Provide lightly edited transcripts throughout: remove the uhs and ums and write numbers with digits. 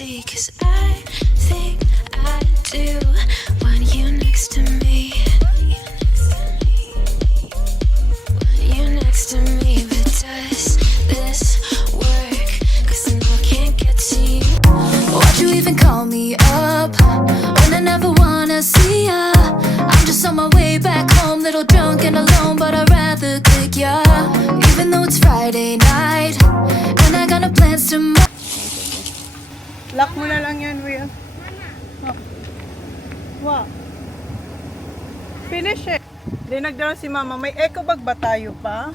see, 'cause I think I do want you next to me. Want you next to me, but does this work? 'Cause I know I can't get to you. Why'd you even call me up when I never wanna see ya? I'm just on my way back home, little drunk and alone, but I'd rather click ya. Even though it's Friday night and I got no plans tomorrow. Lock mo na lang yan, Will. Oh. Wow. Finish it. Di nagdala si Mama. May eco bag ba tayo pa?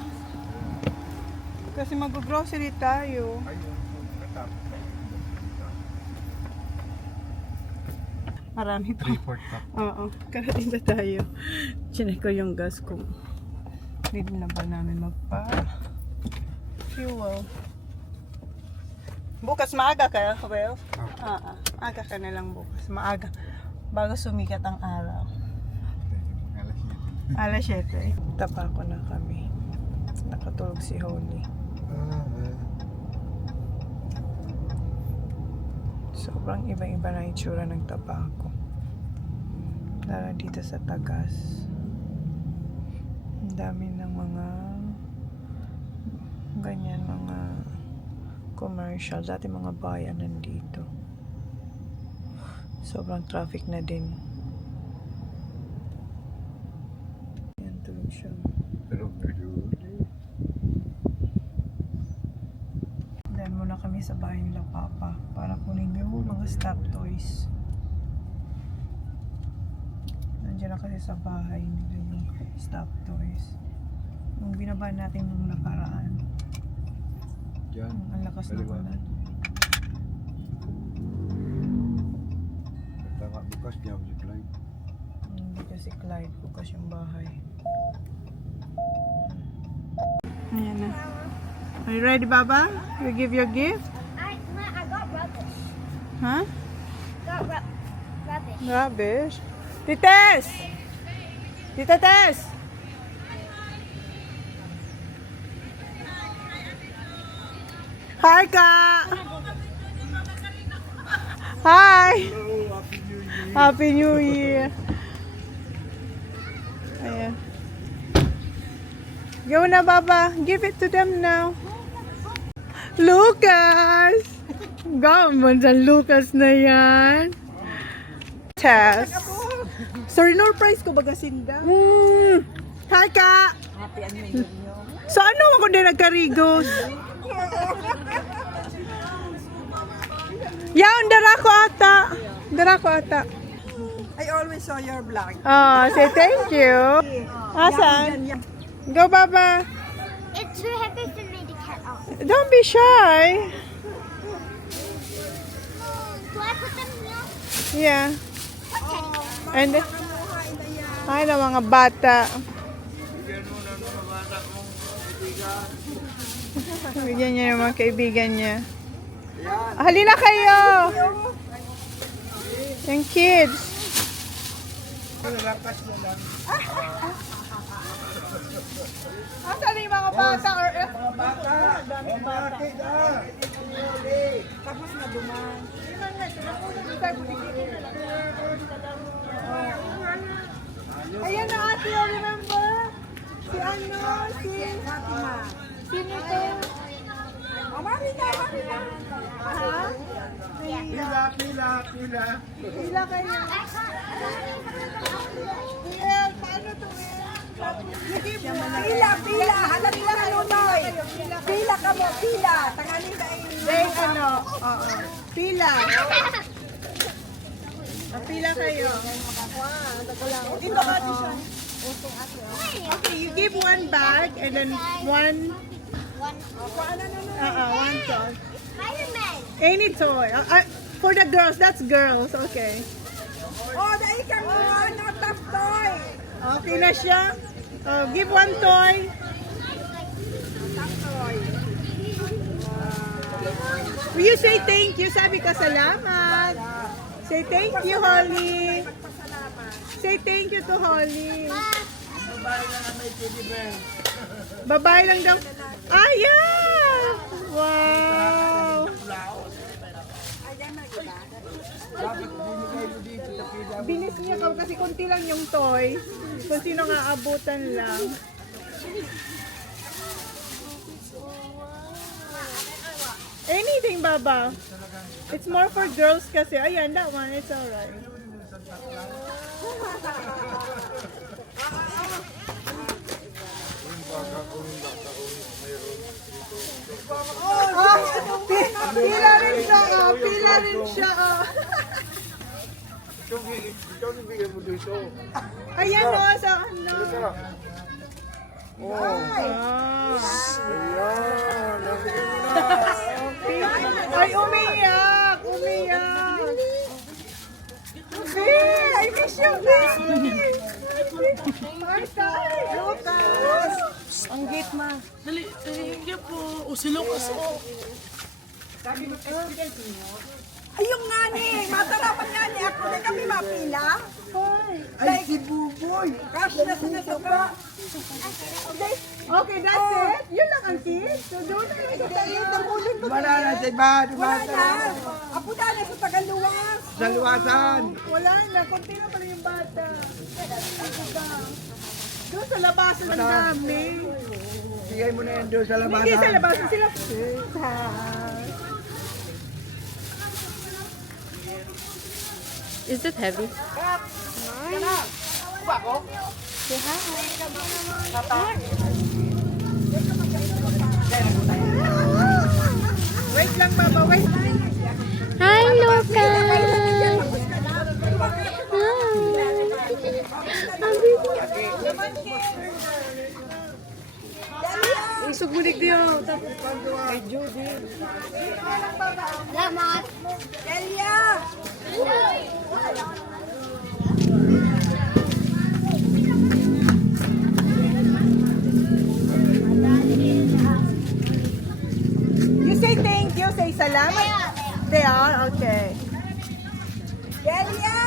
Kasi mag-grocery tayo. Marami pa. Oo. Karating na tayo. Chinek ko yung gas ko. Need na ba namin magpa-fuel? Bukas maaga ka, Will? Aga ka na lang bukas. Maaga. Bago sumikat ang araw. Alas 7. Tapa ko na kami. Nakatulog si Holly. Sobrang iba-iba na itsura ng tapa ko. Lalo dito sa Tagas. Ang dami ng mga ganyan, mga commercial. Dati mga bayan nandito. Sobrang traffic na din. Yan, tulog siya. Dahil muna kami sa bahay nila Papa para kunin yung mga stop toys. Nandiyan na kasi sa bahay nila yung stop toys. Nung binaba natin nung nakaraan, ang lakas na ulan. Bukas niya si Clyde. Hindi kasi Clyde, bukas yung bahay. Ayan na. Are you ready, Baba? You give your gift? I got rubbish. Huh? Got rubbish. Rubbish? Tites! Tita Tess! Hi, Ka! Hi! Happy New Year! Ayan. Go na, Baba. Give it to them now. Lucas! Gamon sa Lucas na yan. Tess. Sorry, no price ko baga sinda. Hi, Ka! So, ano ako din nagkarigos? Yaon, dara ko ata. Dara ko ata. I always saw your vlog. Oh, say thank you. Asan? Go, Baba. It's too heavy for me to cut off. Don't be shy. Do I put them now? Yeah. And ay na mga bata. Bigyan niya yung mga kaibigan niya. Halina kayo! Yung kids. Asan yung mga bata? Tapos na duman. Ayan na ate, oh, remember? Si ano? Fatima. Sino to? Oh, mami na. Ha? Pila. Pila kayo. Well, paano to, Pila. Halat lang ano, Noy. Pila ka mo, pila. Tanganin ka Dahil ano? Oo. Pila. Pila kayo. Dito ka, Tisha. Okay, you give one bag and then one one toy. Spider-Man. Any toy. For the girls, that's girls. Okay. Oh, dahil ka mo. No top toy. Okay na siya. Give one toy. Top toy. Will you say thank you? Sabi ka salamat. Say thank you, Holly. Say thank you to Holly. Babae lang daw. Ah, yeah! Wow! kasi kunti lang yung toy. Kung sino nga abutan lang. Anything, Baba. It's more for girls kasi. Ayan, that one. It's alright. Pila rin siya, oh. Pila rin siya, oh. Ikaw nabigyan mo dito. Ayan, oh, sa ano. Oh, Ah. ayan. Nabigyan mo na. Ay, umiyak! Umiyak! Hey, I miss you, baby! Marta! Lucas! Ang gate, ma. Dali, hindi po. O si Lucas, o. Ayun nga ni, matarapan nga ni ako na kami mapila. Ay, si Buboy. Cash na sinasaba. Okay, that's it? Yun lang ang kids? So, doon na lang sa tayo. Tamulin ko. Wala na si Bad. Wala na. Apo na na sa Tagaluwas. Sa luwasan. Wala na. Kunti na pala yung bata. Ano ba? Doon sa labasan ng dami. Bigay mo na yan doon sa labasan. Hindi sa labasan sila. Is it heavy? Wait lang, Baba. Wait. Hi, Lucas! Isog bulig diyo. Lamot. Delia! You say thank you. Say salamat. They are? Okay. Delia!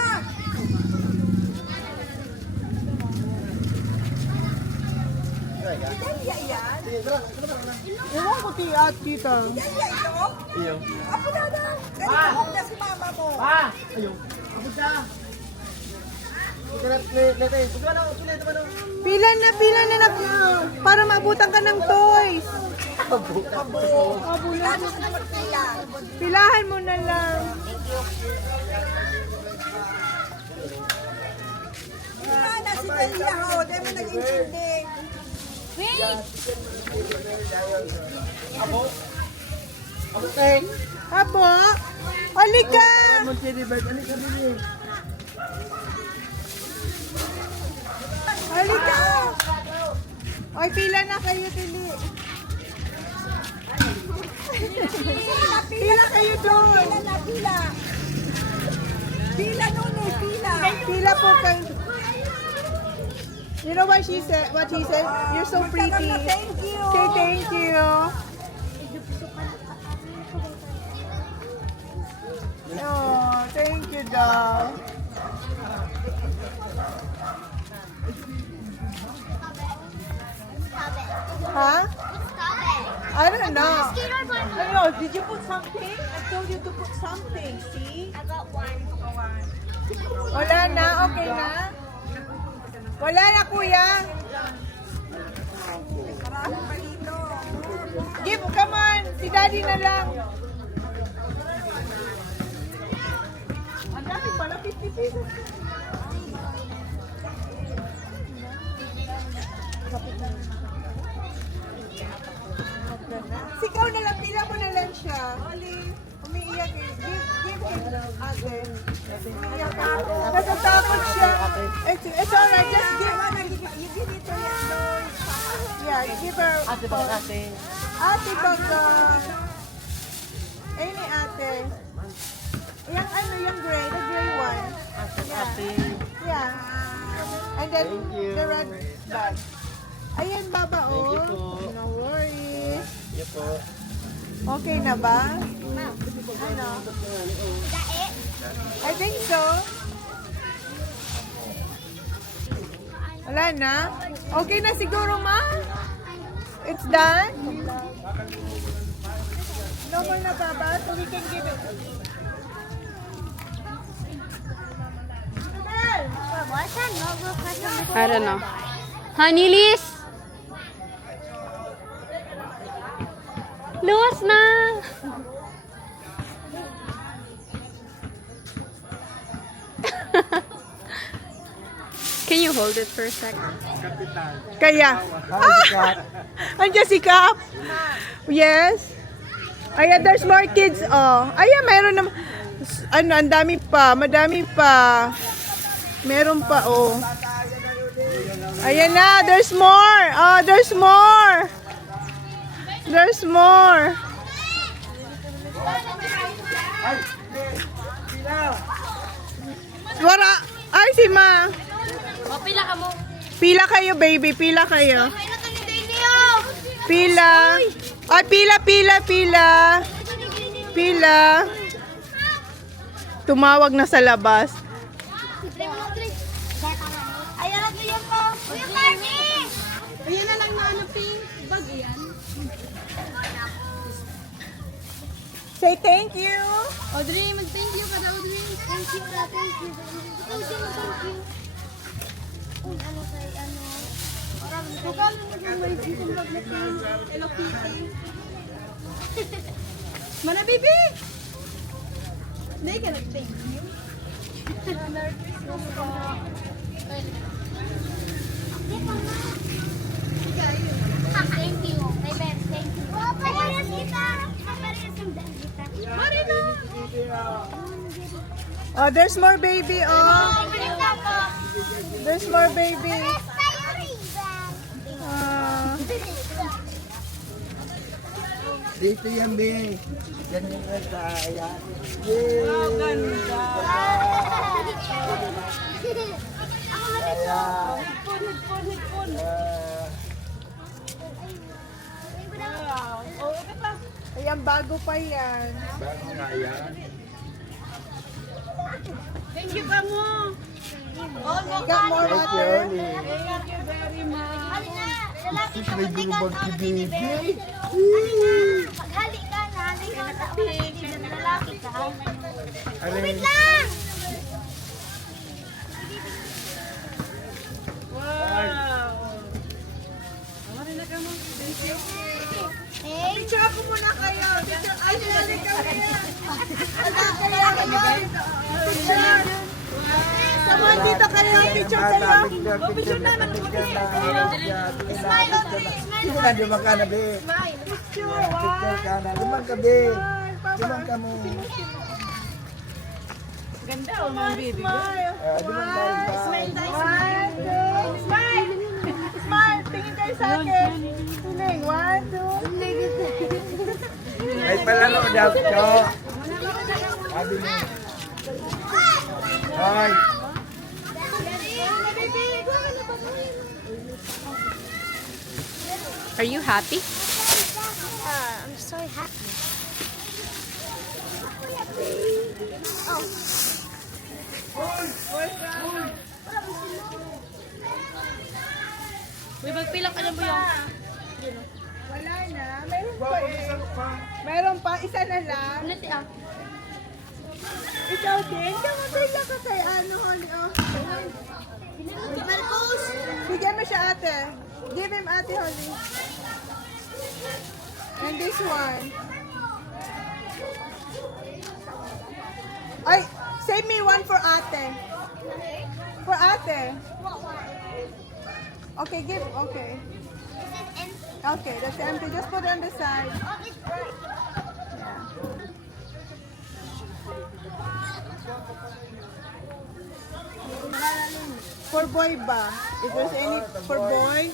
Delia yan? Ewan ko tiat kita. Delia ito? Iyo. Apo na na. Ganito na si mama mo. Pila na para maabutan ka ng toys. Wala na sa magpila. Pilahan mo na lang. Wala na si Delia ho. Dahil mo nag-intindi. Abo? Halika! Halika! Ay, pila na kayo, Tili. Pila kayo doon. Pila na, pila. Pila nun eh, pila. Pila po kayo. You know what she said? What he said? You're so pretty. Thank you. Say thank you. Oh, thank you, doll. Huh? Stop it. I don't know. Mosquitoes on me. No, did you put something? I told you to put something. See? I got one. Wala na? Okay na? Wala na, kuya. Give, come on. Si daddy na lang. Ang dami pala, 50 pesos. Sikaw na lang, pila mo na lang siya. Umiiyak eh. Give him ate. Umiiyak ka. Natatakot siya. It's alright, just give. You give it to your Yeah, give her. Ate bang ate? Ate bang any ate. Yung ano, yung gray, the gray one. Ate. Yeah. And then the red bag. Ayan, Baba, oh. No worries. Okay na ba? Ano? Is that it? I think so. Wala na? Okay na siguro, ma? It's done? No more na, Baba, so we can give it. Girl! What's that novel question? I don't know. Honey, Liz! Luwas na! Can you hold it for a second? Kaya. Hi, Kat. Andiyan si Kap. Yes. Ayan, there's more kids. Oh. Ayan, mayroon naman. Ano, ang dami pa. Madami pa. Meron pa, oh. Ayan na, there's more. Oh, there's more. There's more. Wala. Ay, si Ma. Pila ka mo. Pila kayo, baby. Pila kayo. Ay, nato ni Daniel. Pila. Ay, pila, pila, pila. Pila. Tumawag na sa labas. Ayan na yun po. Kuya Carmi! Ayan na lang na ano, pink. Bag yan. Say thank you. Audrey, mag-thank you ka daw, Audrey. Thank you, thank you. Thank you. Uy, ano kay ano? Maraming Kukalo mo kung may isang bag na pink. Hello, Kitty. Mana, baby! Hindi ka nag-thank you. Merry Christmas po. Thank you. May best, thank you. Paparehas kita. Paparehas yung dad kita. Marina! Oh, there's more baby. Oh, there's more baby. Ah. Dito yan, Be. Ganyan ka sa ayan. Yay! Ayan. Headphone. Ayan, bago pa yan. Bago nga yan. Thank you ka mo. Got more Thank you, water. Oli. Thank you very much. Lalaki ka, May mag-take gulubag out si ako ni Baby. Bebe. Maghali ka na. Hali ka na. Lalaki ka. Aray. Wait lang! Wow. Marina ka mo. Thank you. Hey! Picture ako muna kayo. Picture. Ay, dali kami. Picture. Come on, dito kayo. Picture kayo. Picture naman. Smile, Audrey! Smile! Sige na, dumang ka na, Be. Picture. Picture ka na. Dumang ka, Be. Dumang ka mo. Ganda o mga baby. Smile. Dumang tayo ba? One, two. Smile. Smile. Tingin kayo sa akin. Tuling. One, two. May palaro daw ko. Sabi mo. Hoy. Are you happy? I'm so happy. Uy, magpila ka na mo yung... Wala na. Meron pa eh. Meron pa. Isa na lang. Ikaw din. Kamapila ka kay ano, Holly. Oh. Marcos! Bigyan mo siya ate. Give him ate, Holly. And this one. Ay, save me one for ate. For ate. Okay, give. Okay. This is empty. Okay, that's empty. Just put it on the side. Oh, it's bright. For boy ba? If there's any for boy?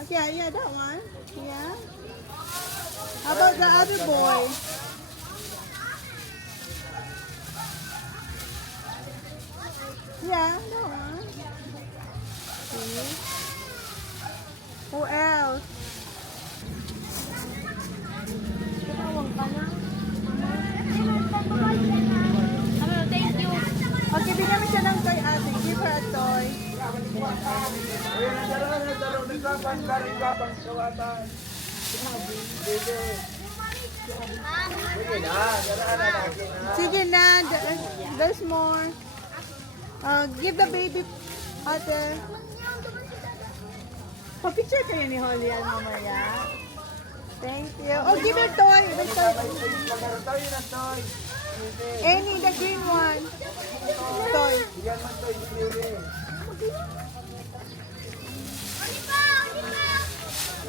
Okay, yeah, that one. Yeah. How about the other boy? Yeah, that one. See? Who else? Thank you. Okay, bigyan mo siya ng toy ate. Give her a toy. Sige na, there's more. Give the baby, ate. Pa-picture kayo ni Holly yan mamaya. Thank you. Oh, give her toy. The toy. Tayo na toy. Any, the green one. Toy. Yan man toy, hindi.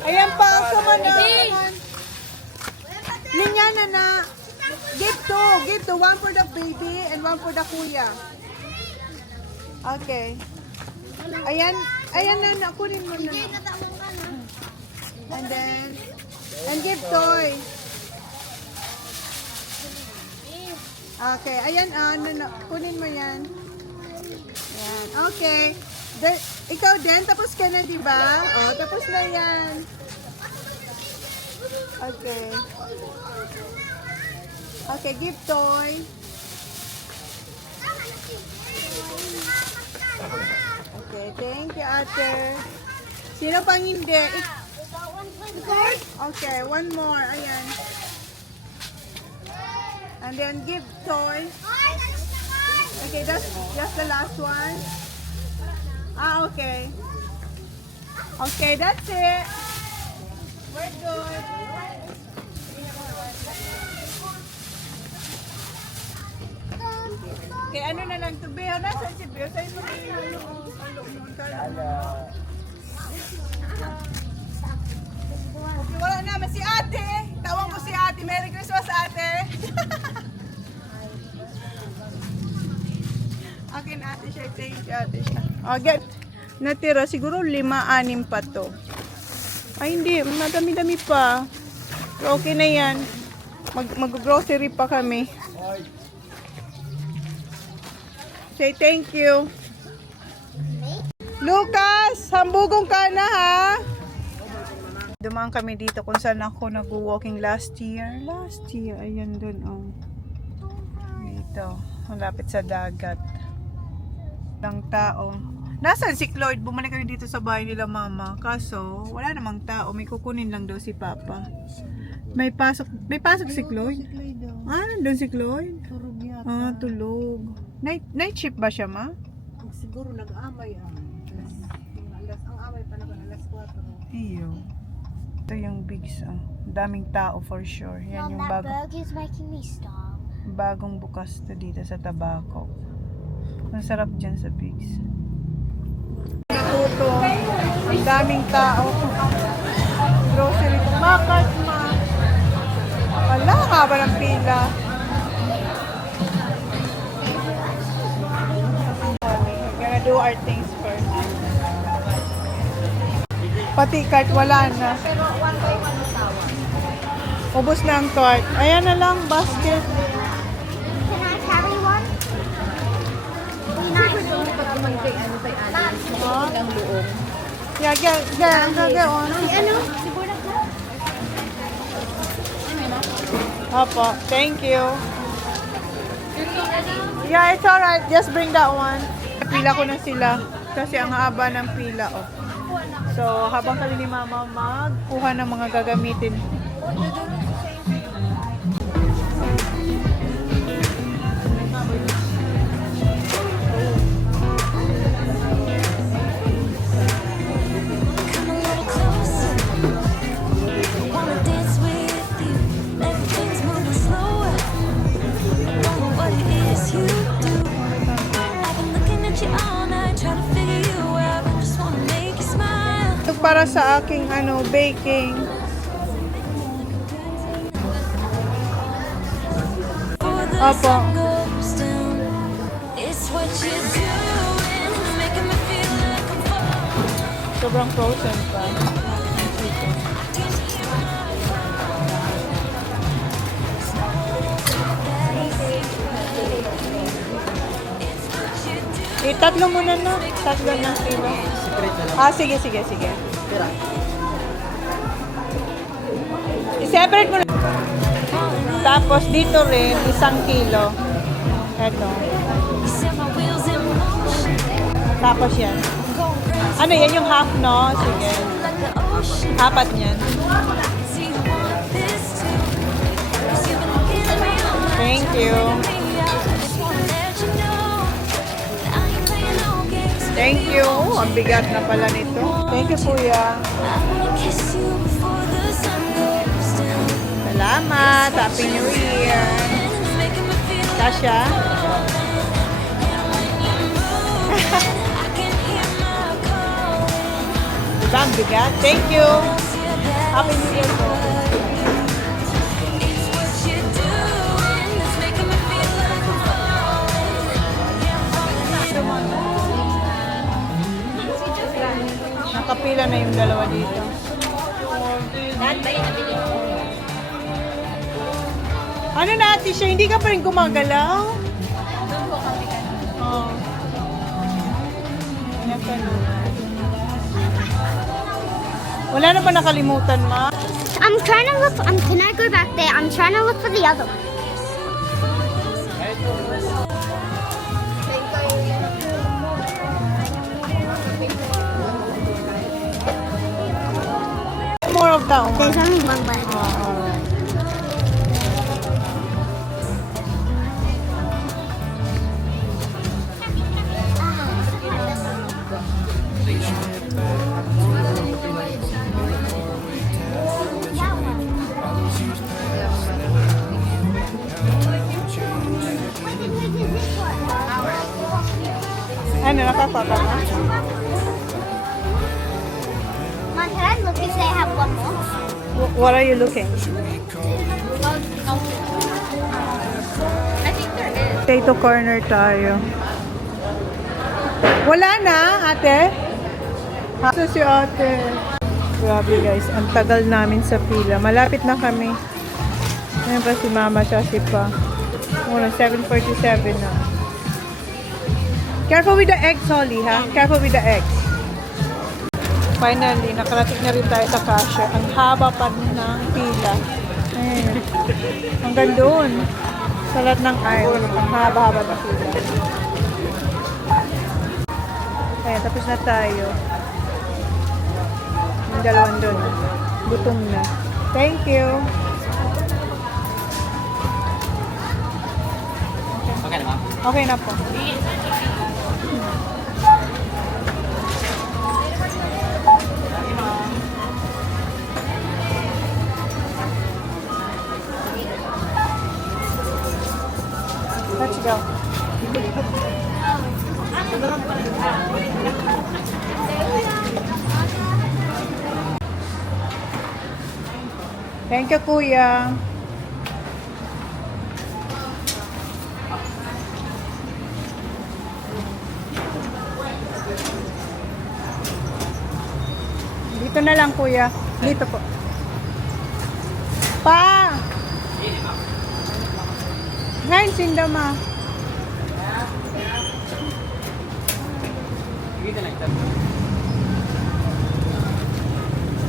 Ayan pa, come on na. Come on. Linyana na. Give two. One for the baby and one for the kuya. Okay. Ayan na, kunin mo na. And then, and give toy. Okay, ayan, kunin mo yan. Ayan, okay. Ikaw din, tapos ka na, diba? O, tapos na yan. Okay. Okay, give toy. Okay, thank you, ate. Sino pang hindi? Okay, one more. Ayan. And then give toy. Okay, that's the last one. Okay. Okay, that's it. We're good. Okay, ano na lang to, Beo? Nasaan si Beo? Sa'yo mo wala naman si ate. Tawag mo si ate. Merry Christmas, ate. Akin ate siya. Thank you, ate siya. Okay. Natira. Siguro 5-6 pa to. Ay, hindi. Madami-dami pa. Pero okay na yan. Mag-grocery pa kami. Say thank you. Lucas, hambugong ka na ha. Dumaan kami dito kung saan ako nag-walking last year. Last year, ayan dun oh. Dito, malapit sa dagat. Lang tao. Nasaan si Cloyd? Bumalik kami dito sa bahay nila mama. Kaso, wala namang tao. May kukunin lang daw si Papa. May pasok si Cloyd? Ah, nandun si Cloyd? Turog yata. Ah, tulog. Night shift ba siya, ma? Siguro nag-aamay ang amay pa naman alas 4. Iyo. Ito yung Bigs. Oh. Daming tao for sure. Yan yung burger's making me stop. bagong bukas to dito sa Tabaco. Masarap dyan sa Bigs. Natuto. Ang daming tao. Grocery. Makat, ma. Wala ka ba ng pila? We're gonna do our things first. Pati cart wala na. Pero one by one usawa. Ubus na ang cart. Ayan na lang, basket. Can I carry one? Yeah, get on. Ano? Siguro na. Opo, thank you. Yeah, it's alright. Just bring that one. Pila ko na sila. Kasi ang haba ng pila, oh. So, habang kami ni Mama magkuha ng mga gagamitin. Come a little closer. Wanna dance with you. Everything's moving slower. Don't know what it is you do. I've been looking at you all night, trying to figure you out. I just wanna make you smile. Ito para sa aking baking. Before the Opo. sun goes down. It's what you're doing, making me feel like I'm falling. Sobrang frozen pa. Tatlo muna na. Tatlo na kilo. Ah, sige. I-separate mo na. Tapos dito rin, 1 kilo. Eto. You set my wheels in motion. Tapos yan. Go crazy Ano yan yung half, no? Sige. like the ocean. Apat yan. See you want this too. 'Cause you've been looking at me all night. Thank you. Me, I just wanna let you know that I am Thank you. Oh, ang bigat na pala nito. Thank you, kuya. Kiss you before the sun goes down. Salamat. Happy New Year. It's making me feel Tasha. I can hear my calling. Diba ang bigat? Thank you. Happy New Year po. It's what you're doing that's making me feel like I'm falling. Nakapila na yung dalawa dito. Ano na, ate siya? Hindi ka pa rin gumagalaw? Oo. Ayan ka na. Wala na ba nakalimutan, ma? I'm trying to look. Can I go back there? I'm trying to look for the other one. More of that one. There's only one left. Ano, nakakapa ka? Mom, can I look if they have one more? What are you looking? Potato corner tayo. Wala na, ate? Ito si ate. Grabe guys, ang tagal namin sa pila. Malapit na kami. Ngayon pa si mama, siya si pa. Muna, 7:47 na. Careful with the eggs, Holly, ha? Careful with the eggs. Finally, nakarating na rin tayo sa cashier. Ang haba pa ng pila. Ayan. Hanggang doon. Sa lahat ng aisle. Ang haba-haba ng pila. Ayan, tapos na tayo. Yung dalawang doon. Gutom na. Thank you. Okay na po. Let's go. Thank you, kuya. Dito na lang, kuya. Dito po. Pa! Ngayon, sindama.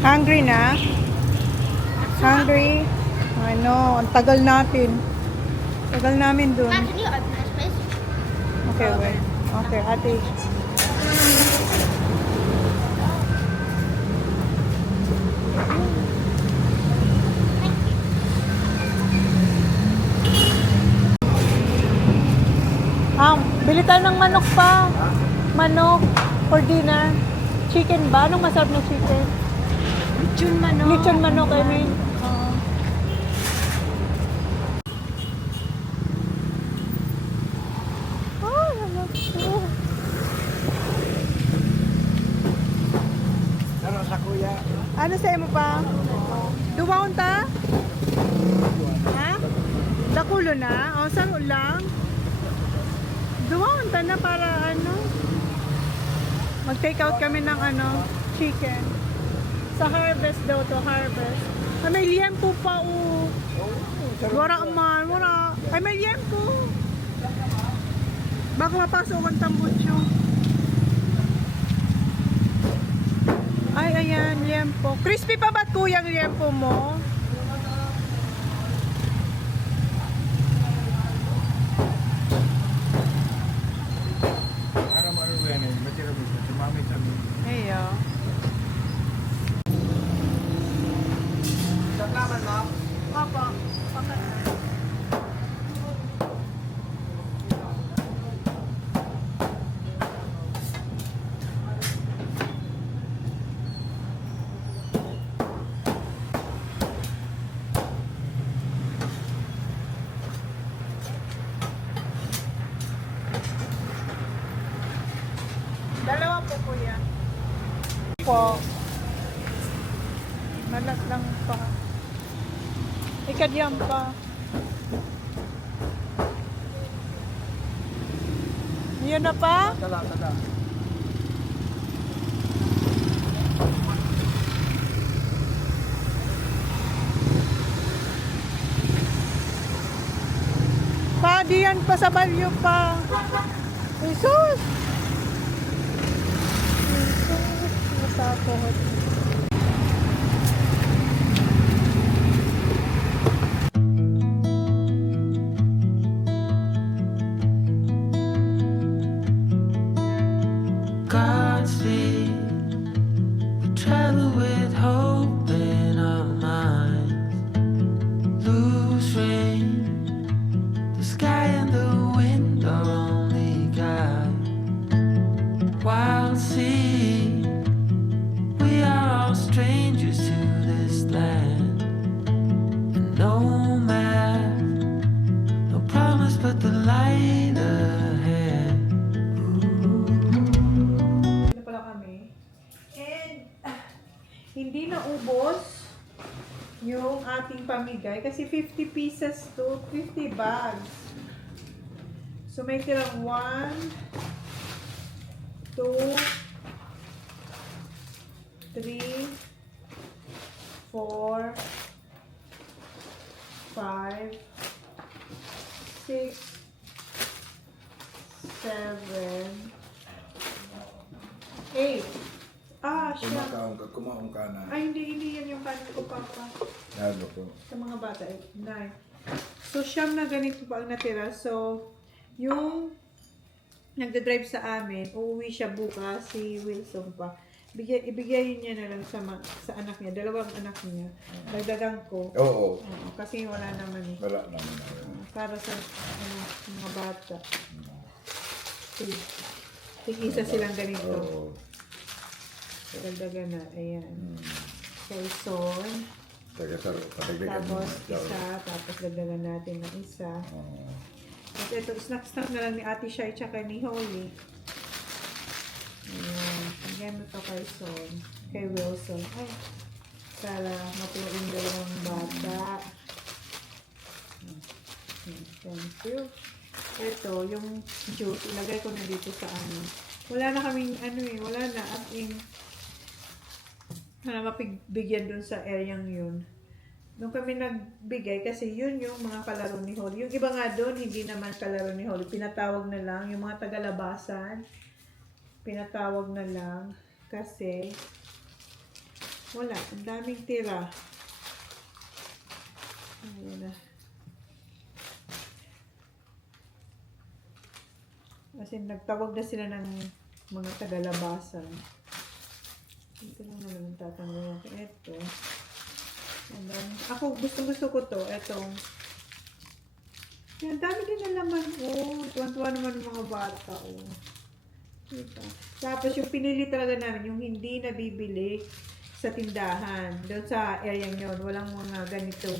Hungry na? Hungry? I know, ang tagal natin. Tagal namin dun. Mom, can you open this, please? Okay, wait. Okay, ate. Bili tayo ng manok pa. Manok for dinner. Chicken ba? Anong masarap na chicken? Lechon manok. Lechon manok, I mean. Ano sa kuya? Ano sa mo pa? Duwaon ta? Ha? Dakulo na? O, saro lang? Duwaon ta na para ano? Mag-take out kami ng ano? Chicken. Sa harvest daw to, harvest. Ay, may liempo pa, oh. Wala man, wala. Ay, may liempo. Baka mapasok ang tambutso. Ay, ayan, liempo. Crispy pa ba't kuyang liempo mo? Para maluwi yan eh. Matira mo. Tumamit kami. Ayo. Saklaman mo? Opo. Ikadyam pa. Yun na pa? Tala. Pa, diyan pa sa balyo pa. Jesus! Jesus! Natakot. Godspeed. We travel with hope in our minds. Lose rain. The sky and the wind are only guide. Wild sea. We are all strangers to this land. And no map, no promise but the light ahead. Ito pala kami. And hindi na ubos yung ating pamigay kasi 50 pieces to 50 bags. So may tirang 1, 2, 3, 4, 5, 6, 7, 8. Ah, siya. Kumaong ka na. Ay, hindi yan yung kanin ko, Papa. Ano po? Sa mga bata, 9. So, siyam na ganito pa ang natira. So, yung nagdadrive sa amin, uuwi siya bukas, si Wilson pa. Ibigay niya na lang sa anak niya, dalawang anak niya. Dagdagan ko. Oo. Kasi wala naman eh. Wala naman. Para sa mga bata. Tig-isa silang ganito. Oo. Dagdagan na, ayan. Kay Son. Tapos isa, tapos dagdagan natin ng isa. At ito, snack na lang ni Ate Shai tsaka ni Holly. Ayan. Again ito kay Son. Kay Wilson. Ay, para matuloy dalawang bata. Thank you. Ito, yung juice, ilagay ko na dito sa ano. Wala na kaming, wala na, as in, mapigbigyan dun sa areang yun. Nung kami nagbigay, kasi yun yung mga kalaro ni Holly. Yung iba nga doon, hindi naman kalaro ni Holly. Pinatawag na lang, yung mga tagalabasan, pinatawag na lang, kasi, wala, ang daming tira. Ayan na. Kasi nagtawag na sila ng mga tagalabasan. Ito lang naman tatanggalin ko. Ito. And then, ako, gusto ko to. Etong. Yan, dami din na laman. Oh, tuwan-tuwa naman ng mga bata. Oh. Diba? Tapos yung pinili talaga namin, yung hindi nabibili sa tindahan. Doon sa area yun, walang mga ganito.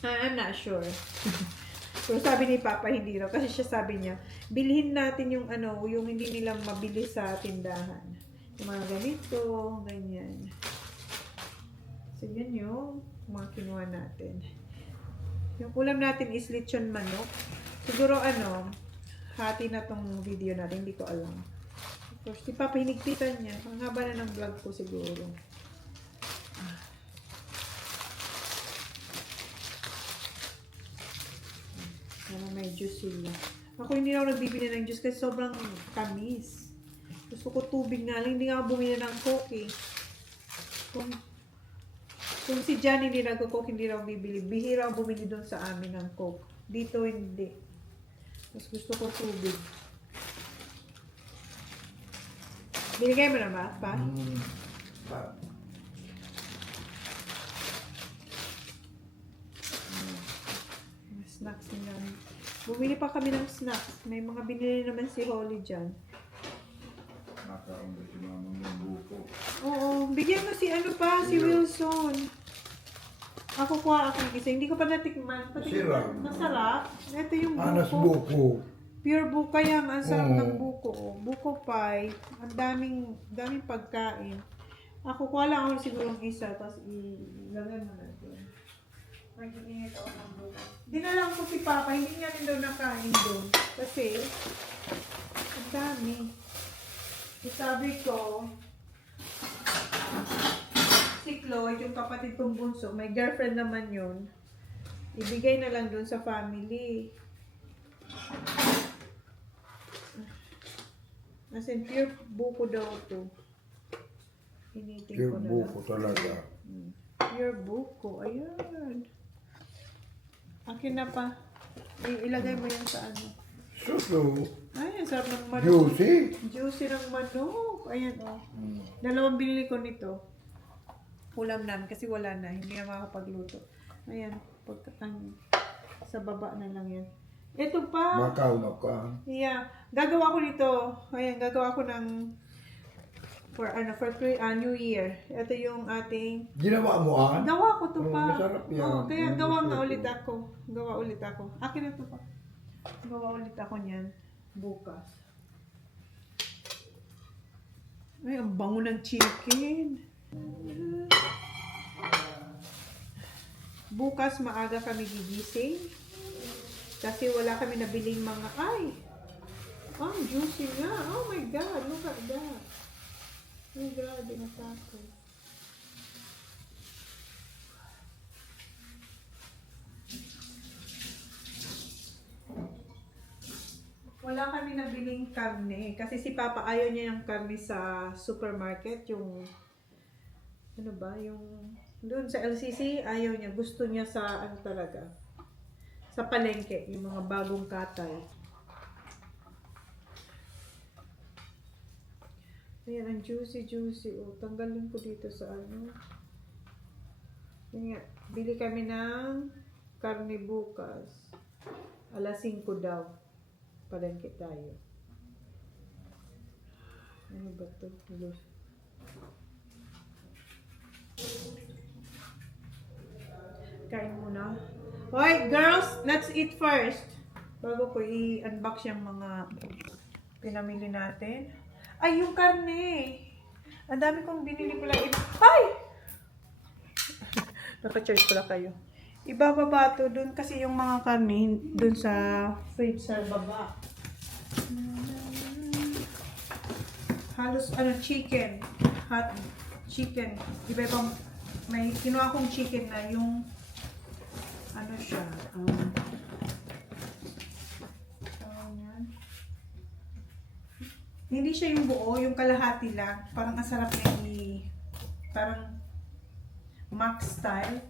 I'm not sure. Pero sabi ni Papa, hindi raw. Kasi siya sabi niya, bilhin natin yung yung hindi nilang mabili sa tindahan. Yung mga ganito, ganyan. So, yun yung mga kinuha natin. Yung ulam natin is lechon manok. Siguro, hati na tong video natin. Hindi ko alam. Of course, si Papa, hinigpitan niya. Ang haba na ng vlog ko siguro. May juice sila. Ako hindi ako nagbibili ng juice kasi sobrang tamis. Gusto ko tubig nga lang. Hindi nga ako bumili ng Coke eh. Kung si Jan hindi nag-Coke, hindi raw bibili. Bihira ako bumili doon sa amin ng Coke. Dito hindi. Mas gusto ko tubig. Binigay mo na ba, Pa? Snacks nila. Bumili pa kami ng snacks. May mga binili naman si Holly dyan. Nakaon ba si mama ng buko? Oo. Bigyan mo si si Wilson. Ako kuha akong isa. Hindi ko pa natikman. Masarap. Masarap. Ito yung buko. Anas buko. Pure buko yan. Ang sarap Oo. ng buko. Buko pie. Ang daming pagkain. Ako kuha lang ako siguro ng isa. Tapos ilagay mo na doon. Mag-iinit ako ng bukas. Dinalang ko si Papa, hindi niya rin daw nakain doon. Kasi, ang dami. Sabi ko, si Chloe, yung kapatid kong bunso, may girlfriend naman yun. Ibigay na lang doon sa family. As in, pure buko daw to. Initin ko Pure na buko lang. talaga. Pure buko. Ayan. Akin na pa. Ilagay mo yan sa ano. Suso. Ay, ang sarap ng manok. Juicy. Juicy ng manok. Ayan, oh. Dalawang binili ko nito. Ulam namin kasi wala na. Hindi na makakapagluto. Ayan. Sa baba na lang yan. Ito pa. Makaw na ka. Yeah. Gagawa ko nito. Ayan, gagawa ko ng for New Year. Ito yung ating Ginawa mo gawa ko to Oh, pa. masarap yan. Oh, kaya Yan, gawa nga masarap ulit yan. ako. Gawa ulit ako. Akin na to pa. Gawa ulit ako niyan bukas. Ay, ang bango ng chicken. Bukas maaga kami gigising. Kasi wala kami nabiling mga juicy nga. Oh my God, look at that. Oh my God, dinatako. Wala kami nabiling karne. Kasi si Papa ayaw niya yung karne sa supermarket. Yung, ano ba, yung, doon sa LCC, ayaw niya. Gusto niya sa, ano talaga, sa palengke, yung mga bagong katay. Ayan, ang juicy. Oh, tanggalin ko dito sa ano. Yan nga, bili kami ng karne bukas. Alas 5 daw. Palengke tayo. Ano ba ito? Kain muna. Hoy, girls! Let's eat first. Bago ko i-unbox yung mga pinamili natin. Ay, yung karne! Ang dami kong binili pala. Ay! Naka-charge pala kayo. Ibababa to dun kasi yung mga karne dun sa fridge sa baba. Halos chicken. Hot chicken. Iba-ibang may kinuha kong chicken na yung ano siya. Hindi siya yung buo, yung kalahati lang. Parang ang sarap niya parang Max style.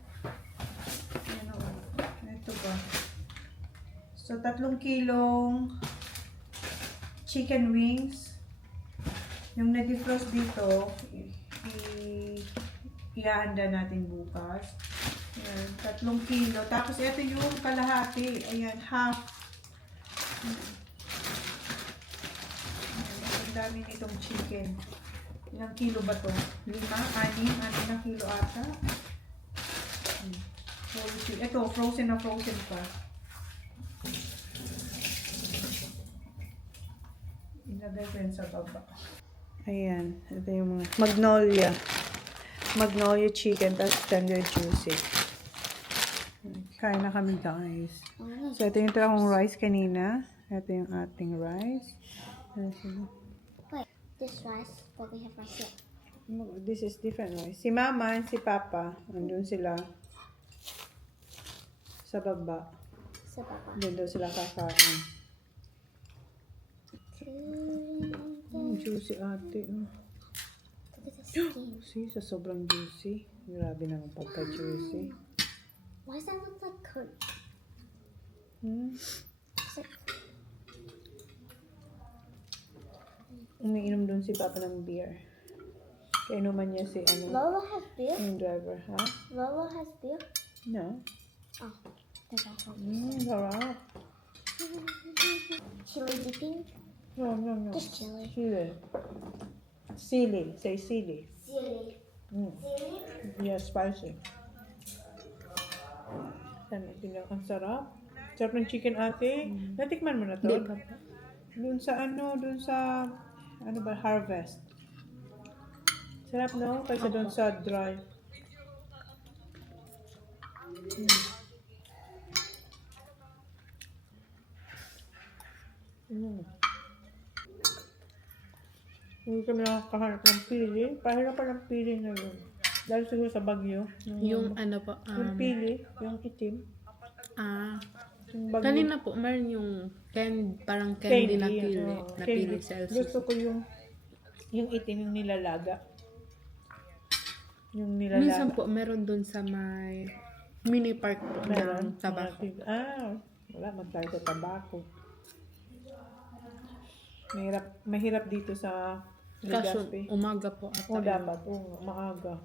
Ito ba? So, 3 kilong chicken wings. Yung na-defrost dito, ihahanda natin bukas. Ayan, 3 kilo. Tapos, ito yung kalahati. Ayan, half. Ayan, ang dami nitong chicken. Ilang kilo ba to? 5? 6 na kilo ata. Ito, frozen na frozen pa. Ilagay ko yun sa baba. Ayan, ito yung mga magnolia. Magnolia chicken, that's tender juicy. Kain na kami, guys. So, ito yung akong rice kanina. Ito yung ating rice. Wait, this rice, but we have rice here. This is different rice. Si Mama and si Papa, andun sila sa baba. So, Papa. Doon daw sila kakain. Juicy ate. Look at the skin. See, sa sobrang juicy. Grabe naman pagka-juicy. Why does that look like curd? It's like, Umiinom doon si Papa ng beer. Kainuman niya si Lola has beer? yung driver, ha? Lola has beer? No. Oh, that's also Sarap. chili dipping. No. Just chili. Chili. Sili. Say sili. Chili. Chili? Yeah, spicy. Ang sarap. Sarap ng chicken ate. Natikman mo na to? Doon sa Harvest. Sarap no? Kaysa doon sa dry. Hindi kami nakakahanap ng pili. Pahirapan ng pili na yun. Dahil siguro sa bagyo. Yung ano po, yung pili, yung itim. Yung bagyo. kanina po, meron yung parang candy na pili, oo, na candy. pili Celsius. Gusto ko yung itim, yung nilalaga. Yung nilalaga. Minsan po, meron dun sa may mini park po ng tabako. Wala man tayo sa tabako. Mahirap dito sa Kaso, Legazpi. umaga po. At O dapat, maaga.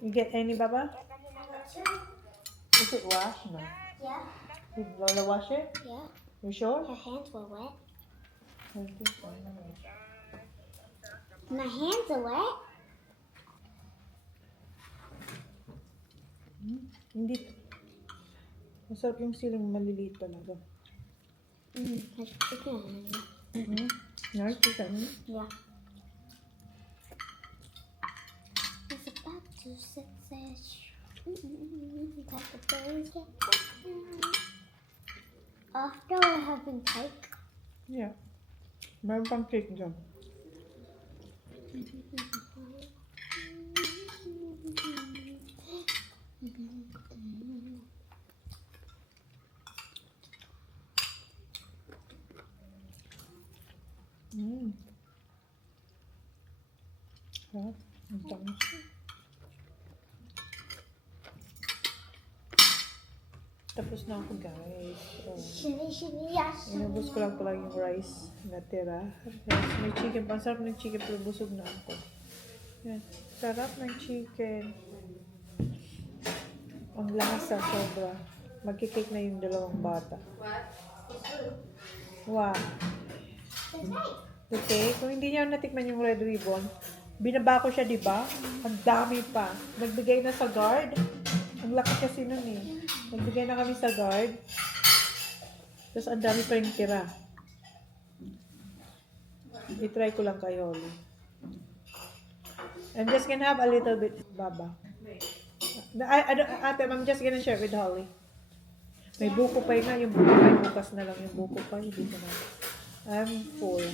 You get any, Baba? Is it washed? No. Yeah, You wanna wash it? yeah. You sure? Her hands were wet. I think so. My hands are wet. Hindi. Masarap yung siling maliliit talaga. Let's put it on. Nice, isn't it? Yeah. It's about to success. Got the berries get after we're having cake. Yeah. Meron pang cake dyan. Sarap. Ang tamis. Tapos na ako, guys. Shimmy, shimmy, yes. Inubos ko lang pala yung rice na tira. Yes, may chicken. Ang sarap ng chicken pero busog na ako. Yan. Sarap ng chicken. Ang lasa, sobra. Magkikake na yung dalawang bata. Wow. Okay, kung hindi niya natikman yung red ribbon, binaba ko siya, di ba? Ang dami pa. Nagbigay na sa guard. Ang laki kasi nun eh. Nagbigay na kami sa guard. Tapos ang dami pa yung tira. I-try ko lang kay Holly. I'm just gonna have a little bit, Baba. Ate, I'm just gonna share with Holly. May buko pa yun. Yung buko pa yun. Bukas na lang yung buko pa. Hindi ko na. I'm full.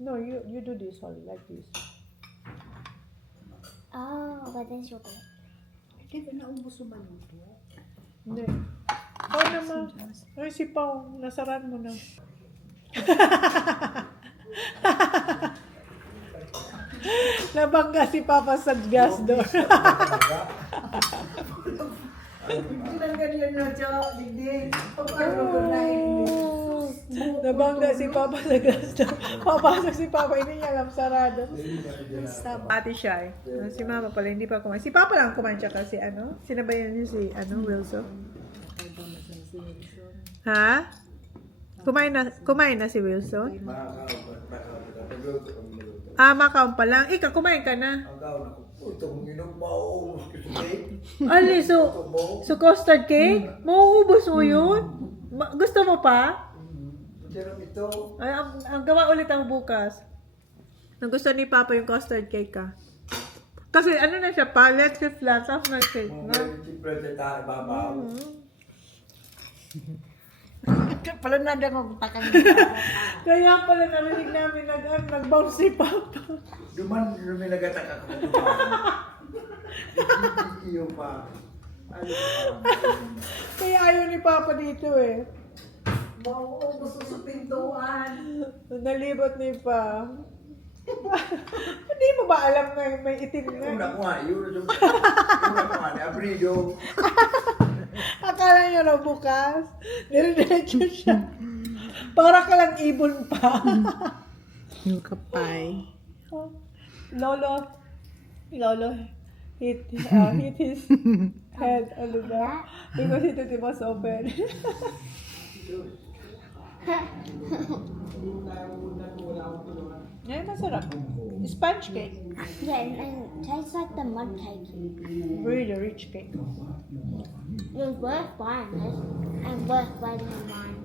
No, you do this, Holly, like this. Oh, but then she'll be. Hindi ka naubos yung maluto. Hindi. Oh naman. Ay, si Pao. Nasaran mo na. Nabangga si Papa sa gas door. Tinanggal yan na siya, digdig. Pagkakaroon na Nabangga si Papa sa gas door. Papasok si Papa, hindi niya alam sarado. Ate Shai. Si Mama pala, hindi pa kumain. Si Papa lang kumain siya kasi sinabayan niyo si Wilson. Ha? Kumain na si Wilson? Makaon pa lang. Ikaw, kumain ka na. Ali, so custard cake? Mauubos mo yun? Gusto mo pa? Ay, ang gawa ulit ang bukas. Nagusto ni Papa yung custard cake ka. Kasi ano na siya pa, let's get flat off na cake. Pala na lang magtakan. Kaya pala narinig namin nag-bounce si Papa. Duman, luminagataka ko. Iyo pa. Kaya ayaw ni Papa dito eh. Mauubos sa pintuan. Nalibot ni Pa. Hindi mo ba alam na may itim Una na? ko nga, yun. Una ko nga, abrido. Akala niyo na bukas. Dire-diretso siya. Para ka lang ibon pa. Yung kapay. Lolo, hit his head on the back because it was open. Yan, masarap. Sponge cake. Yeah, and it tastes like the mud cake. Really rich cake. It was worth buying it and worth waiting in line.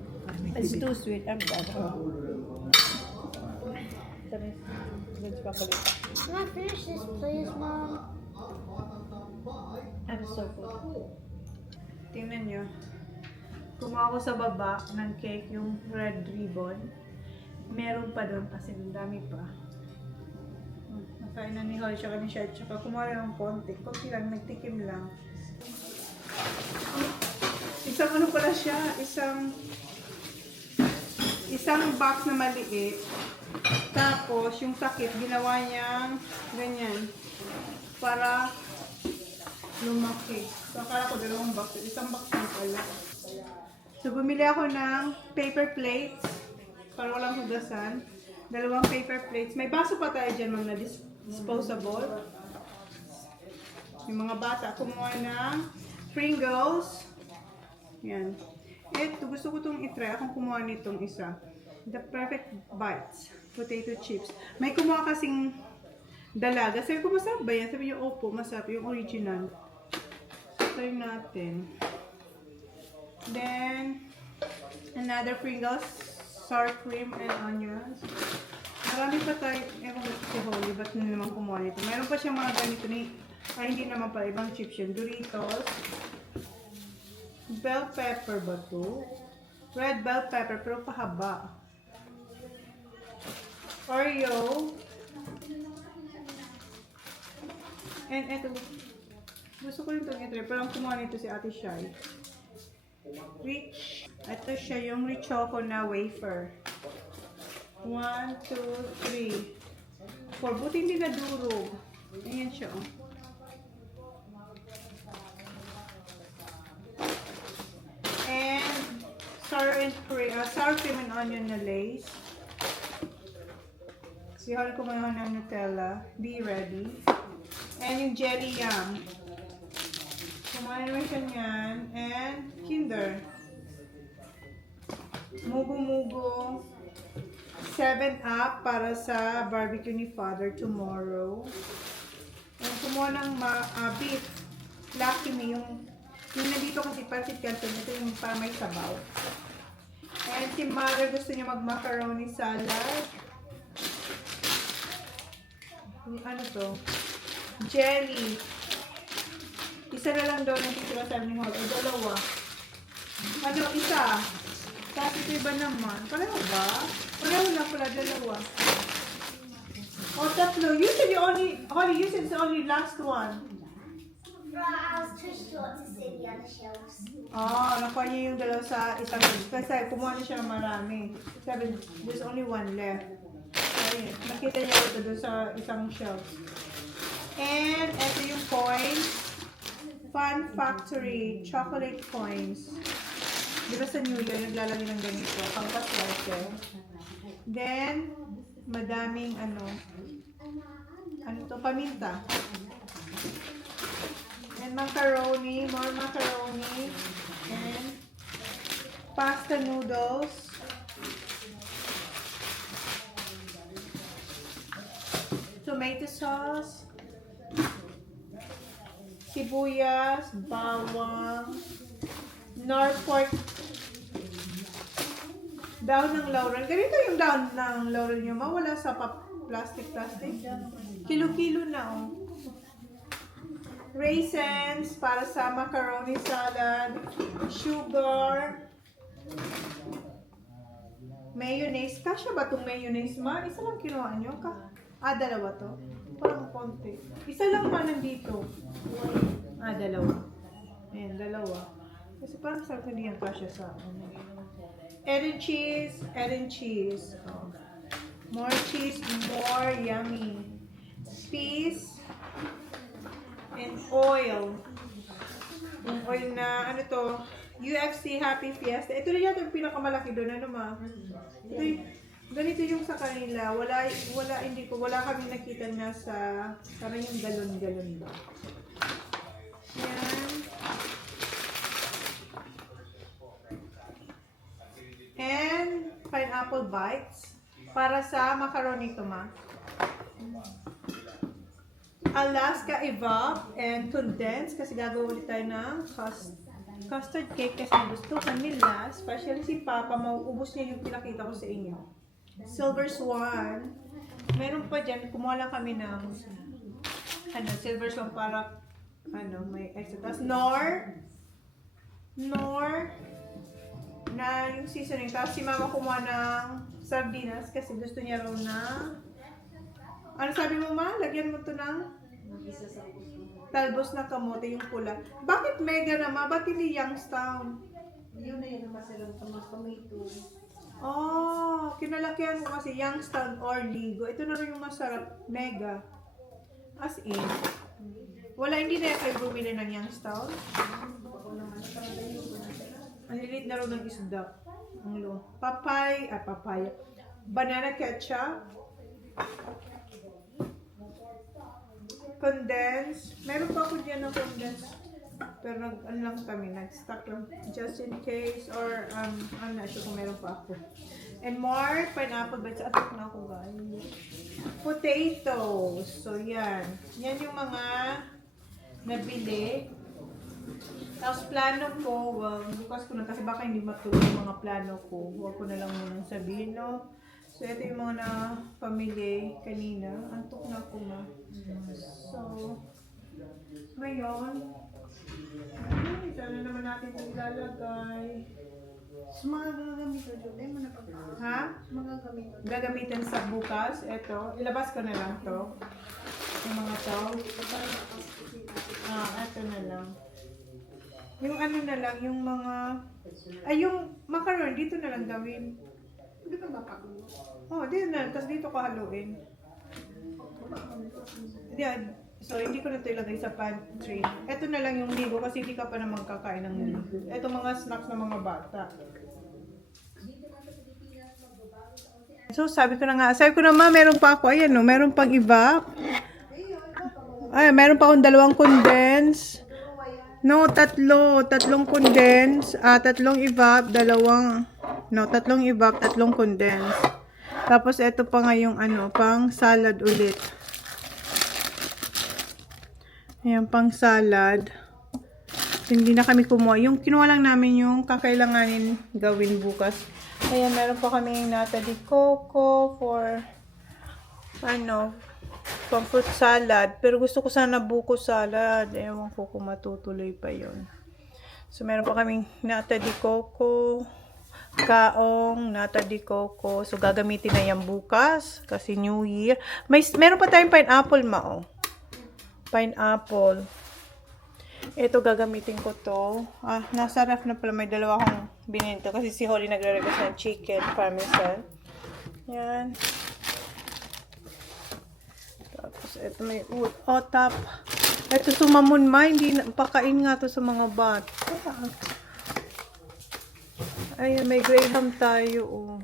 It's too sweet. I'm done. Let's papalit. Can I finish this, please, Mom? I'm so full. Tingnan nyo. Kumuha ko sa baba ng cake yung red ribbon. Meron pa doon kasi ang dami pa. Nakain na ni Holly tsaka ni Shad. Tsaka kumuha lang ng konti. Konti lang, nagtikim lang. Isang ano pala siya? Isang box na maliit. Tapos, yung takip, ginawa niyang ganyan. Para lumaki. So, akala ko dalawang box. Isang box lang pala. So, bumili ako ng paper plates. Para walang hugasan. Dalawang paper plates. May baso pa tayo dyan, mga disposable. Yung mga bata, kumuha ng Pringles. Yan. Ito, gusto ko itong itry. Akong kumuha nitong isa. The Perfect Bites. Potato chips. May kumuha kasing dalaga. Sabi ko, masarap ba yan? Sabi niyo, opo, masarap. Yung original. Try natin. Then, another Pringles. Sour cream and onions. Marami pa tayo. Ewan ko si Holly. Ba't na naman kumuha nito? Meron pa siyang mga ganito ni... Ay, hindi naman pala. Ibang chips yun. Doritos. Bell pepper ba to? Red bell pepper, pero pahaba. Oreo. And eto. Gusto ko rin itong itry. Parang kumuha nito si Ate Shai. Rich. Ito siya yung rich choco na wafer. 1, 2, 3, 4. Buti hindi nadurog. Ayan siya. Oh. And sour cream and onion na Lay's. Si Holly kumain ng Nutella. Be ready. And yung jelly yum. Kumain naman siya niyan. And Kinder. Mugo-mugo. 7-Up para sa barbecue ni Father tomorrow. And kumuha ng beef. Lucky Me. Yung nandito kasi pancit canton. Ito yung para may sabaw. And si Mother gusto niya mag-macaroni salad. Ano to? Jelly. Isa na lang daw natitira sa aming hall. O dalawa. Ano? Isa. Kasi ito iba naman. Pareho ba? Pareho lang pala. Dalawa. O tatlo. You said you said it's only last one. I was too short to see the other shelves. Nakuha niya yung dalawa sa isang shelf. Kasi kumuha niya siya ng marami. Sabi, there's only one left. Ayun. Nakita niya ito doon sa isang shelf. And ito yung coins. Fun Factory chocolate coins. Di ba sa New Year, naglalagay ng ganito. Pangpaswerte. Then, madaming paminta. And macaroni, more macaroni. And pasta noodles. Tomato sauce. Sibuyas, bawang, Norfolk, daon ng laurel. Ganito yung daon ng laurel nyo, mawala sa plastic. Kilo-kilo na, oh. Raisins para sa macaroni salad, sugar, mayonnaise. Kasya ba itong mayonnaise, ma? Isa lang kinuha nyo? Dalawa to. Parang konti. Isa lang pa nandito. Dalawa. Ayan, dalawa. Kasi parang sa hindi yan kasya sa egg and cheese. Oh. More cheese, more yummy. Peas and oil. Yung oil na, UFC Happy Fiesta. Ito rin yata yung pinakamalaki doon. Ito ganito yung sa kanila. Wala kami nakita na parang yung galon-galon ba. Yan. And pineapple bites para sa macaroni ito, ma. Alaska Evap and condensed kasi gagawa ulit tayo ng custard cake kasi gusto nila, especially si Papa, mauubos niya yung pinakita ko sa inyo. Silver Swan. Meron pa dyan, kumuha lang kami ng Silver Swan para may extra. Tapos Nor na yung seasoning. Tapos si Mama kumuha ng sardinas kasi gusto niya raw na ano sabi mo, Ma? Lagyan mo to ng talbos na kamote, yung pula. Bakit mega naman? Ba't hindi Youngstown? Yun na yun naman silang tomato. Oh, kinalakihan ko kasi Youngstown or Ligo. Ito na rin yung masarap. Mega. As in. Wala, hindi na kayo bumili ng Youngstown. Ang lilit na rin ng isda. Ang lo. Papaya. Banana ketchup. Condensed. Meron pa ako dyan na condensed. Pero lang kami, nag-stock lang. Just in case, or I'm not sure kung meron pa ako. And more pineapple bites. Atok na ako, guys. Potatoes. So, yan. Yan yung mga nabili. Tapos plano ko, bukas ko na kasi baka hindi matuloy yung mga plano ko. Huwag ko na lang munang sabihin, no? So, ito yung mga na-pamili kanina. Antok na ako na. So, ngayon, sana naman natin itong ilalagay. Sa mga gagamitan doon, ay mo na pag Ha? mga gagamitan. Gagamitin sa bukas. Ito, ilabas ko na lang to. Yung mga to. Ito na lang. Yung ano na lang, yung mga... yung macaron, dito na lang gawin. Hindi pa mapakulo. Dito na. Tapos dito ko haluin. So, hindi ko na ito ilagay sa pantry. Ito na lang yung ligo kasi hindi ka pa naman kakain ng ligo. Ito mga snacks ng mga bata. So, sabi ko na, Ma, meron pa ako. Ayan, no, meron pang iba. Ay, meron pa akong 2 condense. No, 3. 3 condense. 3 evap, 3 evap, 3 condense. Tapos, ito pa nga yung pang salad ulit. Ayan, pang salad. Hindi na kami kumuha. Yung kinuha lang namin yung kakailanganin gawin bukas. Ayan, meron pa kami nata de coco for pang fruit salad. Pero gusto ko sana buko salad. Ewan ko kung matutuloy pa yon. So, meron pa kaming nata de coco, kaong, nata de coco. So, gagamitin na yan bukas kasi New Year. Meron pa tayong pineapple, Ma, pineapple. Ito, gagamitin ko to. Nasa ref na pala. May 2 akong bininto. Kasi si Holly nagre-request ng chicken parmesan. Yan. Tapos, ito may otap. Ito, sumamon, Ma. Hindi pakain nga to sa mga bata. Ayan, may graham tayo,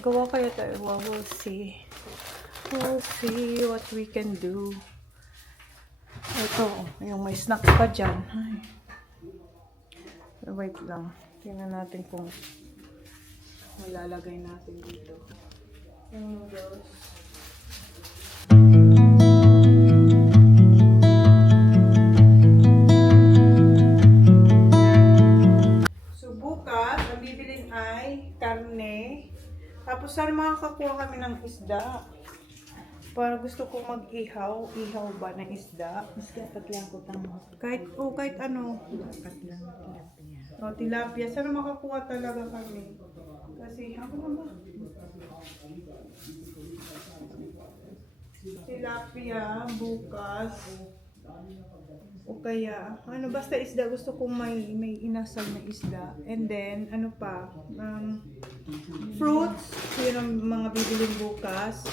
Gawa kaya tayo. Well, we'll see. We'll see what we can do. Ito, yung may snacks pa dyan. Ay. Wait lang. Tingnan natin kung malalagay natin dito. Yung noodles. So, bukas, ang bibilin ay karne. Tapos, sana makakakuha kami ng isda. Para gusto ko mag-ihaw. Ihaw ba ng isda? Mas dapat lang ko tama. Kahit ano. Dapat lang tilapia. Tilapia. Sana makakuha talaga kami. Kasi, ako naman. Tilapia, bukas. O kaya, basta isda. Gusto ko may inasal na isda. And then, fruits. Yun ang mga bibilin bukas.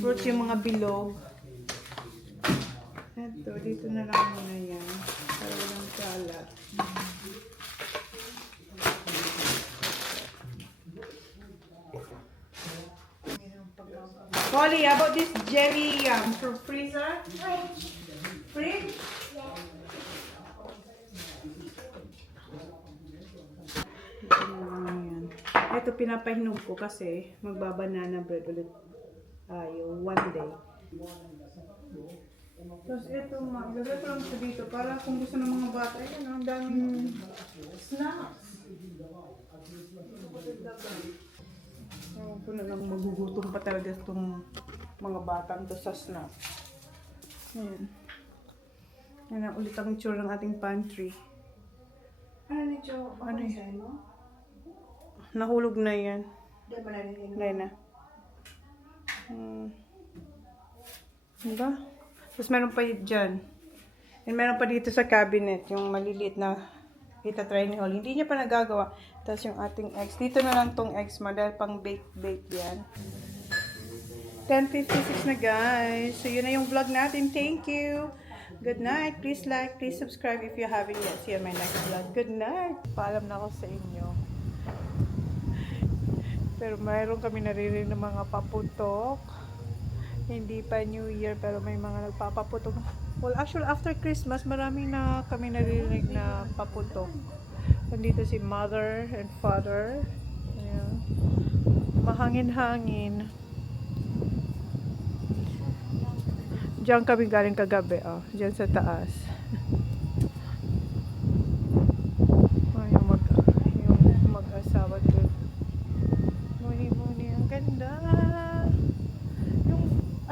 Fruits yung mga bilog. Ito, dito na lang muna yan. Para walang kalat. Polly, how about this jelly from freezer? Fridge? Ito, pinapahinog ko kasi magbabanana bread ulit Yung one day. Tapos ito, ilagay ko lang ito dito para kung gusto ng mga bata, ayun, ang daming snacks. Ako na lang magugutom pa talaga itong mga batang to sa snacks. Ayan. Yan ang ulit ang itsura ng ating pantry. Ano nito? Ano Ano yun? mo? Nahulog na yan. Di ba narinig? Ngayon na. Diba? Tapos meron pa dyan. And meron pa dito sa cabinet, yung maliliit na itatry ni Holly. Hindi niya pa nagagawa. Tapos yung ating eggs. Dito na lang tong eggs mo dahil pang bake yan. 10:56 na guys. So yun na yung vlog natin. Thank you. Good night. Please like, please subscribe if you haven't yet. See you on my next vlog. Good night. Paalam na ako sa inyo. Pero mayroon kami naririnig ng mga paputok. Hindi pa New Year pero may mga nagpapaputok. Well, actually after Christmas marami na kami naririnig na paputok. Nandito si mother and father. Ayan. Mahangin-hangin. Diyan kami galing kagabi. Oh. Diyan sa taas. Yung mag-asawa doon. Muni-muni. Ang ganda.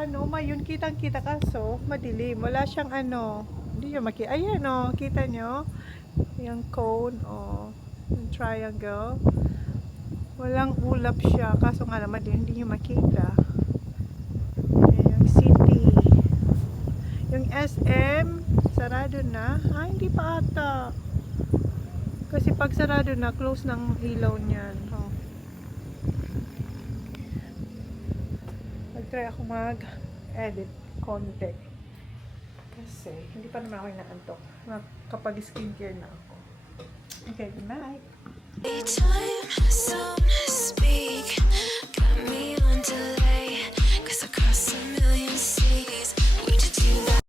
Yung yun kitang-kita kaso madilim. Wala siyang hindi nyo makita. Ayan kita nyo. Yung cone yung triangle. Walang ulap siya. Kaso nga naman hindi nyo makita. Ayan, yung city. Yung SM, sarado na. Hindi pa ata. Kasi pag sarado na, close ng ilaw niyan. Mag-try ako mag-edit konti. Kasi, hindi pa naman ako inaantok. Kapag skincare na ako. Okay, good night. Anytime some speak, got me on to